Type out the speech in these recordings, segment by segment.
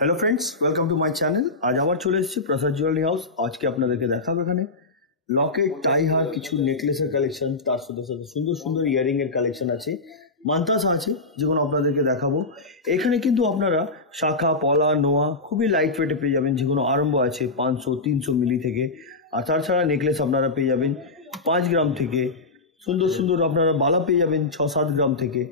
Hello friends, welcome to my channel. আজ আবার চলে এসেছি প্রসাদ জুয়েলারি হাউস। আজকে আপনাদেরকে দেখাবো এখানে লকেট, টাই হার, কিছু নেকলেসের কালেকশন, তার সাথে সাথে সুন্দর সুন্দর ইয়ারিং এর কালেকশন আছে, মান্তাসা আছে, যেগুলো আপনাদেরকে দেখাবো। এখানে কিন্তু আপনারা শাখা, পলা, নোয়া খুবই লাইট ওয়েটে পেয়ে যাবেন, যেগুলো আরম্ভ আছে 500-300 মিলি থেকে। আর তাছাড়া নেকলেস আপনারা পেয়ে যাবেন 5 গ্রাম থেকে, সুন্দর সুন্দর আপনারা বালা পেয়ে যাবেন 6-7 গ্রাম থেকে।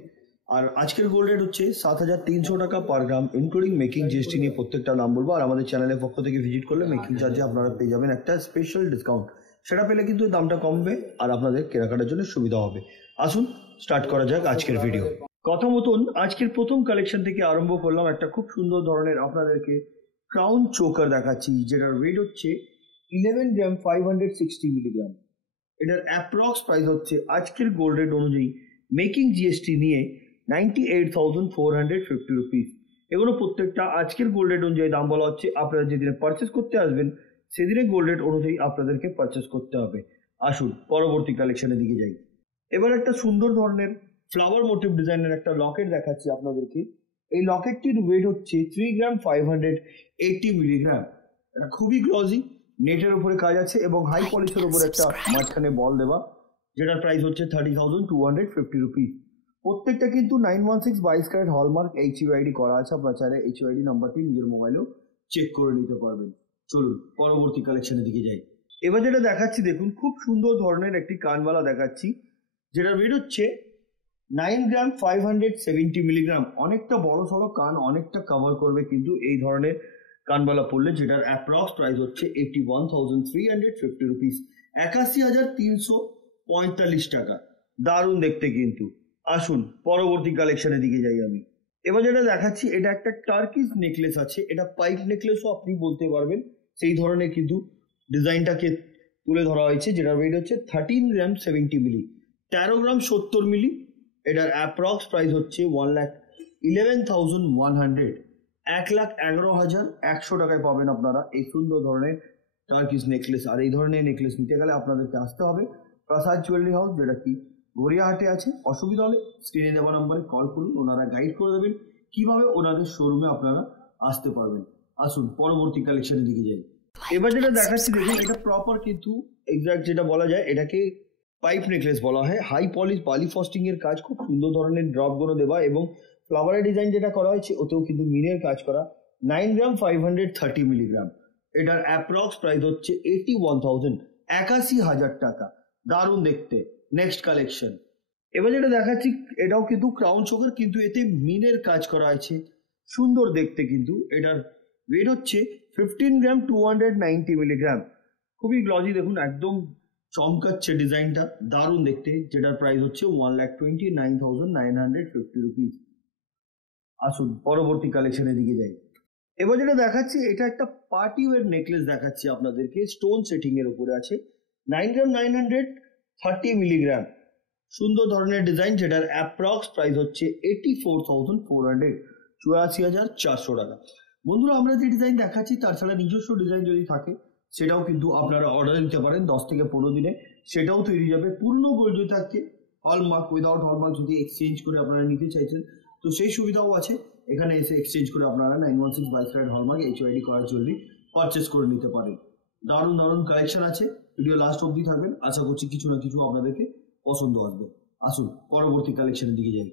আর আজকের গোল্ড রেট হচ্ছে 7,300 টাকা পার গ্রাম, ইনক্লুডিং মেকিং জিএসটি নিয়ে প্রত্যেকটা নাম বলবো। আর আমাদের চ্যানেলের পক্ষ থেকে ভিজিট করলে মেকিং চার্জে আপনারা পেয়ে যাবেন একটা স্পেশাল ডিসকাউন্ট। সেটা পেলে কিন্তু দামটা কমবে আর আপনাদের কেনাকাটার জন্য সুবিধা হবে। আসুন স্টার্ট করা যাক আজকের ভিডিও। কথা মতন আজকের প্রথম কালেকশন থেকে আরম্ভ করলাম। একটা খুব সুন্দর ধরনের আপনাদেরকে ক্রাউন চোকার দেখাচ্ছি, যেটার ওয়েট হচ্ছে 11 গ্রাম 560 মিলিগ্রাম। এটার অ্যাপ্রক্স প্রাইস হচ্ছে আজকের গোল্ড রেট অনুযায়ী মেকিং জিএসটি নিয়ে 98,450 রুপিস। এগুলো প্রত্যেকটা আজকের গোল্ড রেট অনুযায়ী দাম বলা হচ্ছে। আপনারা যেদিনে পারচেস করতে আসবেন সেদিনে গোল্ড রেট অনুযায়ী আপনাদেরকে পারচেস করতে হবে। আসুন পরবর্তী কালেকশনের দিকে যাই। এবার একটা সুন্দর ধরনের ফ্লাওয়ার মোটিভ ডিজাইনের একটা লকেট দেখাচ্ছি আপনাদেরকে। এই লকেটটির ওয়েট হচ্ছে 3 গ্রাম 580 মিলিগ্রাম। এটা খুবই গ্লজি, নেটের উপরে কাজ আছে এবং হাই পলিশের উপরে একটা মাঝখানে বল দেওয়া, যেটার প্রাইস হচ্ছে 30,250 রুপিস। প্রত্যেকটা কিন্তু 916 22 ক্যারেট হলমার্ক HUID করা আছে। আপনার চাইলে HUID নাম্বারটি নিজের মোবাইলেও চেক করে নিতে পারবেন। চলুন পরবর্তী কালেকশনের দিকে যাই। এবার যেটা দেখাচ্ছি দেখুন, খুব সুন্দর ধরনের একটি কানবালা দেখাচ্ছি, যেটার ওয়েট হচ্ছে 9 গ্রাম 570 মিলিগ্রাম। অনেকটা বড় সড়ো কান, অনেকটা কভার করবে কিন্তু এই ধরনের কানবালা পড়লে, যেটার অ্যাপ্রক্স প্রাইস হচ্ছে 81,350 রুপিস, 81,345 টাকা। দারুণ দেখতে কিন্তু। আসুন পরবর্তী কালেকশনের দিকে যাই আমি। এবার যেটা দেখাচ্ছি এটা একটা টার্কিশ নেকলেস আছে। এটা পাইপ নেকলেসও আপনি বলতে পারবেন, সেই ধরনের কিন্তু ডিজাইনটাকে তুলে ধরা হয়েছে। যেটার ওয়েট হচ্ছে 13 গ্রাম 70 মিলি, 13 গ্রাম 70 মিলি। এটার অ্যাপ্রক্স প্রাইস হচ্ছে 1,11,100, 1,11,100 টাকায় পাবেন আপনারা এই সুন্দর ধরনের টার্কিশ নেকলেস। আর এই ধরনের নেকলেস নিতে গেলে আপনাদেরকে আসতে হবে প্রসাদ জুয়েলারি হাউস, যেটা কি গড়িয়াহাটে আছে। অসুবিধা হলে স্ক্রিনে দেওয়া নাম্বারে কল করুন, ওনারা গাইড করে দেবেন কিভাবে ওনাদের শোরুমে আপনারা আসতে পারবেন। আসুন পরবর্তী কালেকশনের দিকে যাই। এবার যেটা দেখাচ্ছি দেখুন, এটা প্রপার কিন্তু এক্সাক্ট যেটা বলা যায় এটাকে পাইপ নেকলেস বলা হয়। হাই পলিশ বালি ফস্টিং এর কাজ, খুব সুন্দর ধরনের ড্রপগুলো দেওয়া এবং ফ্লাওয়ারের ডিজাইন যেটা করা হয়েছে ওতেও কিন্তু মিনের কাজ করা। 9 গ্রাম 530 মিলিগ্রাম। এটার অ্যাপ্রক্স প্রাইস হচ্ছে 81,000, 81,000 টাকা। দারুণ দেখতে। Next collection. এবার যেটা দেখাচ্ছি এটাও কিন্তু ক্রাউন চোকার, কিন্তু এতে মিনের কাজ করা আছে, সুন্দর দেখতে কিন্তু। এটার ওয়েট হচ্ছে 15 গ্রাম 290 মিলিগ্রাম। খুবই গ্লজি দেখুন, একদম চমকাচ্ছে ডিজাইনটা, দারুণ দেখতে। যেটার প্রাইস হচ্ছে 1,29,950 রুপিস। আসুন পরবর্তী কালেকশনের দিকে যাই। এবার যেটা দেখাচ্ছি এটা একটা পার্টি ওয়্যার নেকলেস দেখাচ্ছি আপনাদেরকে, স্টোন সেটিং এর উপরে আছে। 9 গ্রাম 930 মিলিগ্রাম, সুন্দর ধরনের ডিজাইন। যেটার অ্যাপ্রক্স প্রাইস হচ্ছে 84,400, 84,400 টাকা। বন্ধুরা, আমরা যে ডিজাইন দেখাচ্ছি তার ছাড়া নিজস্ব ডিজাইন যদি থাকে সেটাও কিন্তু আপনারা অর্ডার দিতে পারেন 10 থেকে 15 দিনে, সেটাও তৈরি যাবে। পুরনো গোল্ড যদি থাকে, হলমার্ক উইদাউট হলমার্ক যদি এক্সচেঞ্জ করে আপনারা নিতে চাইছেন তো সেই সুবিধাও আছে। এখানে এসে এক্সচেঞ্জ করে আপনারা 916 22 ক্যারেট হলমার্ক HUID করার জন্য পারচেস করে নিতে পারেন। দারুণ দারুণ কালেকশন আছে। ভিডিও লাস্ট অবধি থাকবেন, আশা করছি কিছু না কিছু আপনাদেরকে পছন্দ আসবে। আসুন পরবর্তী কালেকশনের দিকে যাই।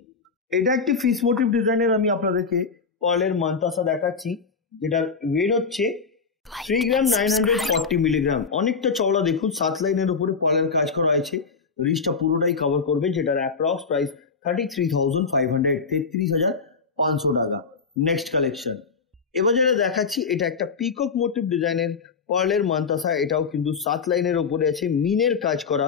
এটা একটি ফিশ মোটিভ ডিজাইনের আমি আপনাদেরকে পার্লের মান্তাসা দেখাচ্ছি, যেটার ওয়েট হচ্ছে 3 গ্রাম 940 মিলিগ্রাম। অনেকটা চওড়া দেখুন, 7 লাইনের উপরে পার্লের কাজ করা হয়েছে, রিচটা পুরোটাই কভার করবে। যেটার অ্যাপ্রক্স প্রাইস 33,500, 33,500 টাকা। Next collection. এবার যেটা দেখাচ্ছি এটা একটা পিকক মোটিভ ডিজাইনের পার্লের মান্তাসা। এটাও কিন্তু 7 লাইনের উপরে আছে, মিনের কাজ করা।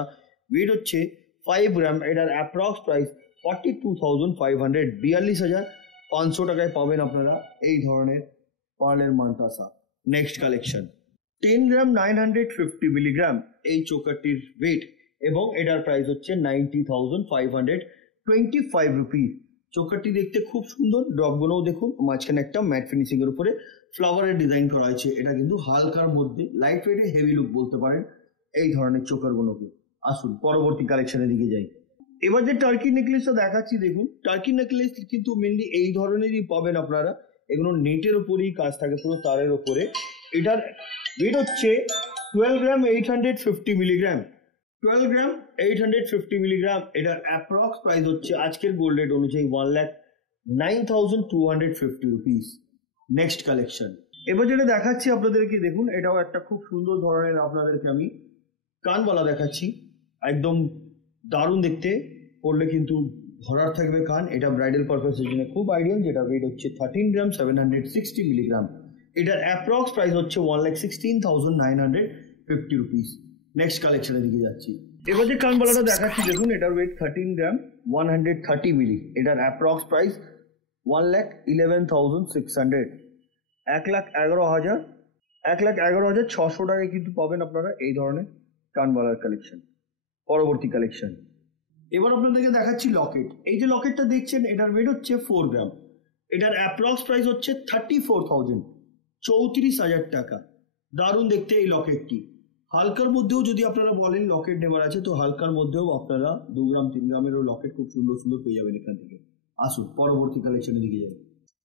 ওয়েট হচ্ছে 5 গ্রাম। এটার অ্যাপ্রক্স প্রাইস 42,500, 42,500 টাকায় পাবেন আপনারা এই ধরনের পার্লের মান্তাসা। Next collection. 10 গ্রাম 950 মিলিগ্রাম এই চোকারটির ওয়েট এবং এটার প্রাইস হচ্ছে 90,525 রুপিস। চোকারটি দেখতে খুব সুন্দর, ড্রপগুলোও দেখুন, মাঝখানে একটা ম্যাট ফিনিশিং এর উপরে ফ্লাওয়ারের ডিজাইন করা হয়েছে। এটা কিন্তু হালকার মধ্যে লাইট ওয়েটে হেভি লুক বলতে পারেন এই ধরনের চোকারগুলোকে। আসুন পরবর্তী কালেকশনের দিকে যাই। এবার যে টার্কি নেকলেসটা দেখাচ্ছি দেখুন, টার্কি নেকলেস কিন্তু মেনলি এই ধরনেরই পাবেন আপনারা। এগুলো নেটের উপরেই কাজ থাকে, পুরো তারের উপরে। এটার ওয়েট হচ্ছে 12 গ্রাম 850 মিলিগ্রাম। 12 গ্রাম 850 মিলিগ্রাম। এটার অ্যাপ্রক্স প্রাইস হচ্ছে আজকের গোল্ড রেট অনুযায়ী 1,09,250 রুপিস। Next collection. এবার যেটা দেখাচ্ছি আপনাদেরকে, দেখুন এটাও একটা খুব সুন্দর ধরনের আপনাদেরকে আমি কানবালা দেখাচ্ছি। একদম দারুণ দেখতে, পড়লে কিন্তু ভরার থাকবে কান। এটা ব্রাইডাল পারপাসের জন্য খুব আইডিয়াল। যেটা ওয়েট হচ্ছে 13 গ্রাম 760 মিলিগ্রাম। এটার অ্যাপ্রক্স প্রাইস হচ্ছে 1,16,950 রুপিস। নেক্সট কালেকশনের দিকে যাচ্ছি। এবার যে কানবালাটা দেখাচ্ছি দেখুন, এটার ওয়েট 13 গ্রাম 130 মিলি। এটার অ্যাপ্রক্স প্রাইস 1,11,600। 1,11,600 টাকায় কিন্তু পাবেন আপনারা এই ধরনের কানবালার কালেকশন। পরবর্তী কালেকশন। এবার আপনাদেরকে দেখাচ্ছি লকেট। এই যে লকেটটা দেখছেন, এটার ওয়েট হচ্ছে 4 গ্রাম। এটার অ্যাপ্রক্স প্রাইস হচ্ছে 34,000, 34,000 টাকা। দারুণ দেখতে এই লকেটটি। হালকার মধ্যেও যদি আপনারা বলেন লকেট নেবার আছে, তো হালকার মধ্যেও আপনারা 2 গ্রাম 3 গ্রামেরও লকেট খুব সুন্দর সুন্দর পেয়ে যাবেন এখান থেকে। আসুন পরবর্তী কালেকশনের দিকে যাবেন।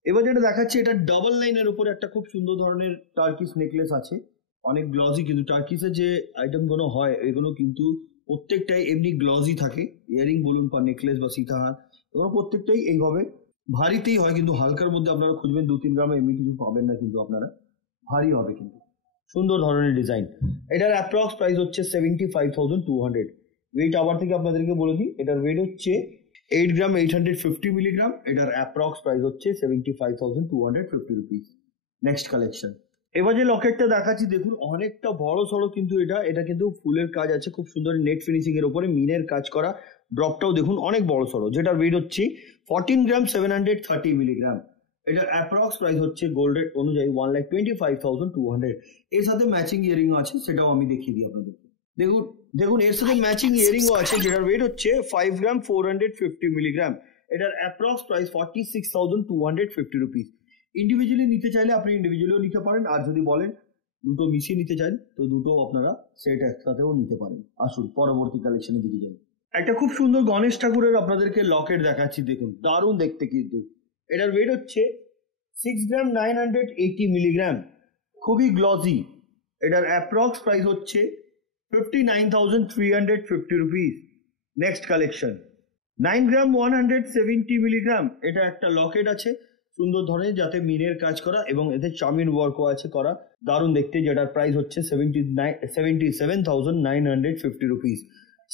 এবার যেটা দেখাচ্ছি, এটা ডাবল লাইনের উপরে একটা খুব সুন্দর ধরনের টার্কিস নেকলেস আছে। অনেক গ্লসি, কিন্তু টার্কিসের যে আইটেমগুলো হয় এগুলো কিন্তু প্রত্যেকটাই এমনি গ্লসি থাকে। ইয়ারিং বলুন বা নেকলেস বা সীতাহার, এগুলো প্রত্যেকটাই এইভাবে ভারীতেই হয়। কিন্তু হালকার মধ্যে আপনারা খুঁজবেন 2-3 গ্রামে এমনি কিছু পাবেন না, কিন্তু আপনারা ভারী হবে কিন্তু সুন্দর ধরনের ডিজাইন। এটার অ্যাপ্রক্স প্রাইস হচ্ছে 75,200। ওয়েট আবার থেকে আপনাদেরকে বলে দিই, এটার ওয়েট হচ্ছে 8 গ্রাম 850 মিলিগ্রাম। এটার অ্যাপ্রক্স প্রাইস হচ্ছে 75,250 রুপিস। Next collection. এবার যে লকেটটা দেখাচ্ছি দেখুন, অনেকটা বড় সড়ো কিন্তু এটা কিন্তু ফুলের কাজ আছে, খুব সুন্দর নেট ফিনিশিং এর উপরে মিনের কাজ করা। ড্রপটাও দেখুন অনেক বড় সড়ো। যেটার ওয়েট হচ্ছে 14 গ্রাম 730 মিলিগ্রাম। এটার অ্যাপ্রক্স প্রাইস হচ্ছে গোল্ড রেট অনুযায়ী 1,25,200। এর সাথে ম্যাচিং ইয়ারিংও আছে, সেটাও আমি দেখিয়ে দিই আপনাদেরকে। দেখুন দেখুন এর সাথে ম্যাচিং ইয়ারিংও আছে, যেটার ওয়েট হচ্ছে 5 গ্রাম 450 মিলিগ্রাম। এটার অ্যাপ্রক্স প্রাইস 46,250 রুপিস। ইন্ডিভিজুয়ালি নিতে চাইলে আপনি ইন্ডিভিজুয়ালিও নিতে পারেন, আর যদি বলেন দুটো মিশিয়ে নিতে চান তো দুটো আপনারা সেট একসাথেও নিতে পারেন। আসুন পরবর্তী কালেকশনের দিকে যাই। একটা খুব সুন্দর গণেশ ঠাকুরের আপনাদেরকে লকেট দেখাচ্ছি, দেখুন দারুণ দেখতে কিন্তু। এটার ওয়েট হচ্ছে 6 গ্রাম 980 মিলিগ্রাম, খুবই গ্লসি। এটার অ্যাপ্রক্স প্রাইস হচ্ছে 59,350 রুপিস। Next collection. 9 গ্রাম 170 মিলিগ্রাম। এটা একটা লকেট আছে সুন্দর ধরনের, যাতে মিনের কাজ করা এবং এতে চামিন ওয়ার্কও আছে করা, দারুণ দেখতে। যেটার প্রাইস হচ্ছে 77,950 রুপিস।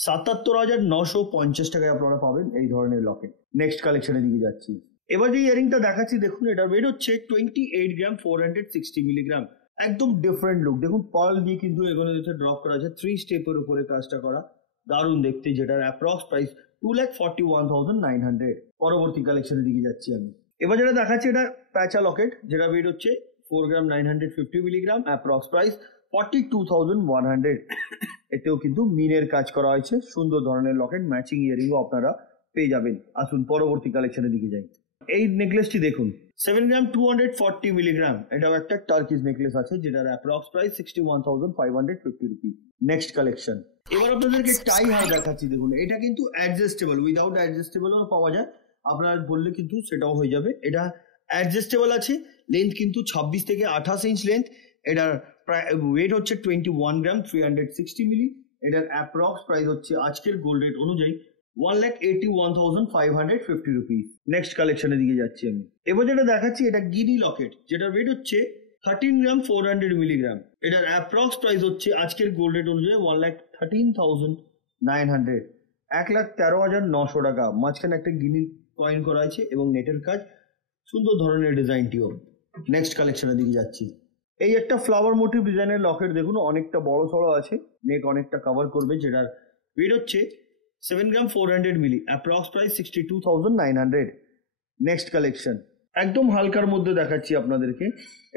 77,950 টাকায় আপনারা পাবেন এই ধরনের লকেট। নেক্সট কালেকশনের দিকে যাচ্ছি। এবার যে ইয়ারিংটা দেখাচ্ছি দেখুন, এটার ওয়েট হচ্ছে 28 গ্রাম 460 মিলিগ্রাম। একদম ডিফারেন্ট লুক। দেখুন পার্ল দিয়ে কিন্তু এগুলো ড্রপ করা আছে, 3 স্টেপের উপরে কাজটা করা, দারুণ দেখতে। যেটার অ্যাপ্রক্স প্রাইস 2,41,900। পরবর্তী কালেকশনের দিকে যাচ্ছি আমি। এবার যেটা দেখাচ্ছি, এটা প্যাচা লকেট, যেটা ওয়েট হচ্ছে 4 গ্রাম 950 মিলিগ্রাম। Approx price 42,100। এতেও কিন্তু মিনের কাজ করা হয়েছে, সুন্দর ধরনের লকেট। ম্যাচিং ইয়ারিংও আপনারা পেয়ে যাবেন। আসুন পরবর্তী কালেকশনের দিকে যাই। এই নেকলেসটি দেখুন, 7 গ্রাম 240 মিলিগ্রাম। এটাও একটা টার্কিস নেকলেস আছে, যেটার approx price 61,550 rupee. Next collection. এবার আপনাদেরকে টাই হার দেখাচ্ছি দেখুন, এটা কিন্তু অ্যাডজাস্টেবল, উইদাউট অ্যাডজাস্টেবলও পাওয়া যায়, আপনার বললে কিন্তু সেটাও হয়ে যাবে। এটা অ্যাডজাস্টেবল আছে। লেন্থ কিন্তু 26 থেকে 28 ইঞ্চ লেন্থ। এটার ওয়েট হচ্ছে 21 গ্রাম 360 মিলি। এটার অ্যাপ্রক্স প্রাইস হচ্ছে আজকের গোল্ড রেট অনুযায়ী 1,81,550 রুপিস। নেক্সট কালেকশনের দিকে যাচ্ছি আমি। এবার যেটা দেখাচ্ছি, এটা গিনি লকেট, যেটার ওয়েট হচ্ছে 13 গ্রাম 400 মিলিগ্রাম। এটার অ্যাপ্রক্স প্রাইস হচ্ছে আজকের গোল্ড রেট অনুযায়ী 1,13,900, 1,13,900 টাকা। মাঝখানে একটা গিনি কয়েন করা আছে এবং নেটের কাজ, সুন্দর ধরনের ডিজাইনটিও। নেক্সট কালেকশনের দিকে যাচ্ছি। এই একটা ফ্লাওয়ার মোটিভ ডিজাইনের লকেট দেখুন, অনেকটা বড় সড়ো আছে, নেক অনেকটা কভার করবে। যেটার ওয়েট হচ্ছে 7 gram 400 milli. Approx price 62,900। Next collection. একদম হালকার মধ্যে দেখাচ্ছি আপনাদেরকে।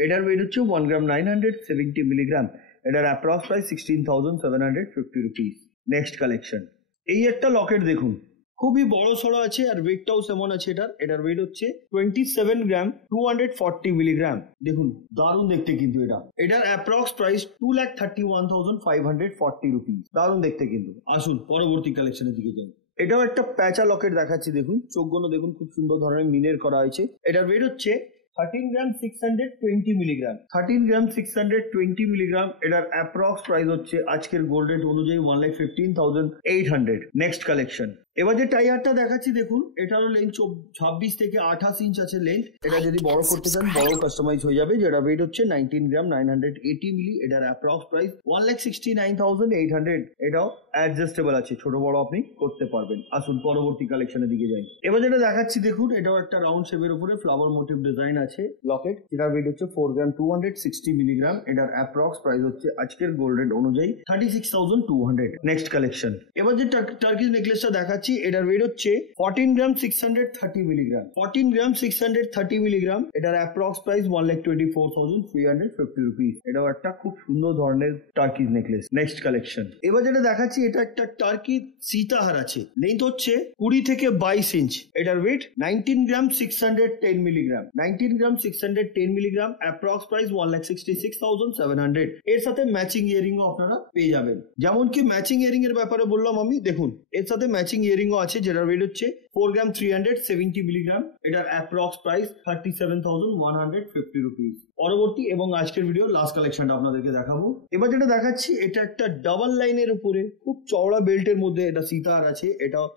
এটার ওয়েট হচ্ছে 1 গ্রাম 970 মিলিগ্রাম। এটার approx price 16,750 rupees. Next collection. এই একটা লকেট দেখুন, খুবই বড় সড়ো আছে আর ওয়েটটাও সেমন আছে। এটার ওয়েট হচ্ছে 27 গ্রাম 240 মিলিগ্রাম। দেখুন দারুণ দেখতে কিন্তু এটার অ্যাপ্রক্স প্রাইস 2,31,540 রুপিস। দারুণ দেখতে কিন্তু। আসুন পরবর্তী কালেকশনের দিকে যাই। এটাও একটা প্যাচা লকেট দেখাচ্ছি দেখুন, চোখগুলো দেখুন খুব সুন্দর ধরনের মিনের করা হয়েছে। এটার ওয়েট হচ্ছে 13 গ্রাম 620 মিলিগ্রাম, 13 গ্রাম 620 মিলিগ্রাম, এটার অ্যাপ্রক্স প্রাইস হচ্ছে আজকের গোল্ড রেট অনুযায়ী 1,15,800। Next collection. এবার যে টাইয়ারটা দেখাচ্ছি দেখুন, এটারও লেন্থ 26 থেকে 28 ইঞ্চ আছে লেন্থ। এটা যদি বড় করতে চান বড় কাস্টমাইজ হয়ে যাবে। যেটা ওয়েট হচ্ছে 19 গ্রাম 980 মিলি। এটার অ্যাপ্রক্স প্রাইস 1,69,800। এটাও অ্যাডজাস্টেবল আছে, ছোট বড় আপনি করতে পারবেন। আসুন পরবর্তী কালেকশনের দিকে যাই। এবার যেটা দেখাচ্ছি দেখুন, এটাও একটা রাউন্ড শেপের উপরে ফ্লাওয়ার মোটিভ ডিজাইন আছে লকেট। যেটার ওয়েট হচ্ছে 4 গ্রাম 260 মিলিগ্রাম। এটার অ্যাপ্রক্স প্রাইস হচ্ছে আজকের গোল্ড রেট অনুযায়ী 36,200। Next collection. এবার যে টার্কিশ নেকলেসটা দেখাচ্ছি, এটার ওয়েট হচ্ছে 14 গ্রাম 630 মিলিগ্রাম, 14 গ্রাম 630 মিলিগ্রাম। এটার অ্যাপ্রক্স প্রাইস 1,24,350 রুপিস। এটাও একটা খুব সুন্দর ধরনের টার্কিশ নেকলেস। Next collection. এবার যেটা দেখাচ্ছি, এটা একটা টার্কি সীতাহার আছে। লেন্থ হচ্ছে 20 থেকে 22 ইঞ্চ। এটার ওয়েট 19 গ্রাম 610 মিলিগ্রাম, 19 গ্রাম 610 মিলিগ্রাম। Approx price 1,66,700। এর সাথে ম্যাচিং ইয়ারিংও আপনারা পেয়ে যাবেন। যেমন কি ম্যাচিং ইয়ারিং এর ব্যাপারে বললাম আমি, দেখুন এর সাথে ম্যাচিং ইয়ারিংও আছে। যেটার ওয়েট হচ্ছে 4 গ্রাম 370 মিলিগ্রাম। এটার অ্যাপ্রক্স প্রাইস 37,150 রুপিস। পরবর্তী এবং আজকের ভিডিও লাস্ট কালেকশনটা আপনাদেরকে দেখাবো। এবার যেটা দেখাচ্ছি, এটা একটা ডাবল লাইনের উপরে খুব চওড়া বেল্টের মধ্যে এটা সীতাহার আছে।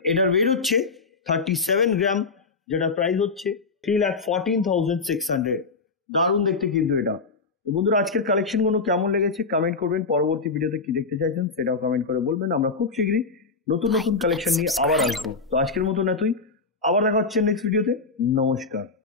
এটার ওয়েট হচ্ছে 37 গ্রাম। যেটা প্রাইস হচ্ছে 3,14,600। দারুণ দেখতে কিন্তু এটা। তো বন্ধুরা, আজকের কালেকশনগুলো কেমন লেগেছে কমেন্ট করবেন। পরবর্তী ভিডিওতে কি দেখতে চাইছেন সেটাও কমেন্ট করে বলবেন। আমরা খুব শীঘ্রই নতুন নতুন কালেকশন নিয়ে আবার আসবো। তো আজকের মতন এতই, আবার দেখা হচ্ছে নেক্সট ভিডিওতে। নমস্কার।